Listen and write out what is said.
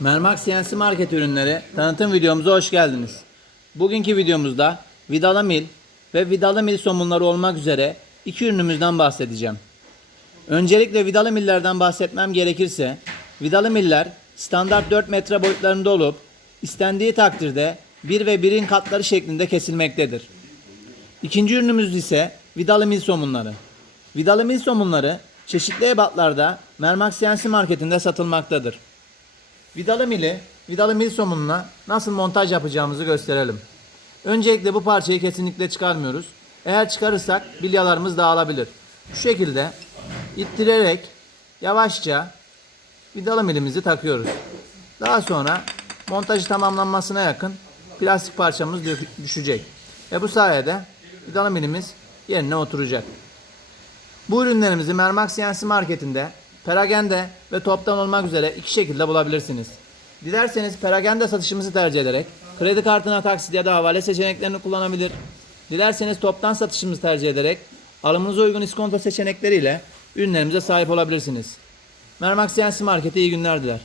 Mermak CNC Market ürünleri tanıtım videomuza hoş geldiniz. Bugünkü videomuzda vidalı mil ve vidalı mil somunları olmak üzere iki ürünümüzden bahsedeceğim. Öncelikle vidalı millerden bahsetmem gerekirse, vidalı miller standart 4 metre boyutlarında olup istendiği takdirde 1 ve 1'in katları şeklinde kesilmektedir. İkinci ürünümüz ise vidalı mil somunları. Vidalı mil somunları çeşitli ebatlarda Mermak CNC marketinde satılmaktadır. Vidalı mili, vidalı mil somununa nasıl montaj yapacağımızı gösterelim. Öncelikle bu parçayı kesinlikle çıkarmıyoruz. Eğer çıkarırsak bilyalarımız dağılabilir. Şu şekilde ittirerek yavaşça vidalı milimizi takıyoruz. Daha sonra montajı tamamlanmasına yakın plastik parçamız düşecek. Ve bu sayede vidalı milimiz yerine oturacak. Bu ürünlerimizi Mermak CNC marketinde perakende ve toptan olmak üzere iki şekilde bulabilirsiniz. Dilerseniz perakende satışımızı tercih ederek kredi kartına taksit ya da havale seçeneklerini kullanabilir. Dilerseniz toptan satışımızı tercih ederek alımınıza uygun iskonto seçenekleriyle ürünlerimize sahip olabilirsiniz. Mermak CNC markete iyi günler diler.